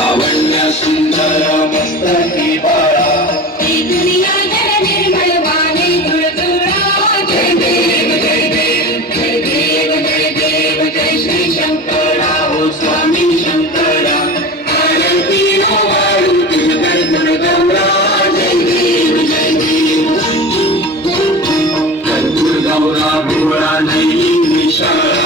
लावण्य सुंदर मस्तकी बाळा दुनिया जल निर्मळ वाणे तुळतुळा जय देव जय देव जय देव जय देव जय श्री शंकरा ओ स्वामी शंकरा आरती वाळू तुझ गौरा जय देव जय देव गौरा भोळा नाही निशाळा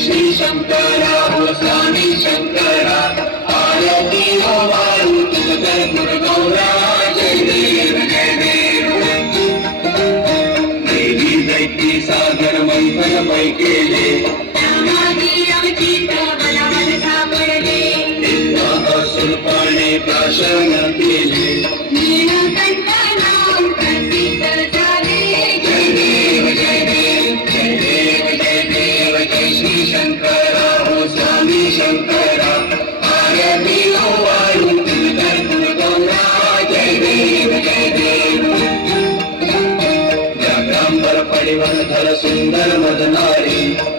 श्री शंकरा हो स्वामी शंकरा आरती वाळू तुझ गौरा जय देव जय देव देवी दैती सागर मंथन पै केले सुरपाने प्राशन केले श्री शंकरा हो स्वामी शंकरा आरती वाळू तुझ गौरा जय देव जय देव जगदंबर परिवर्धन सुंदर मदनारी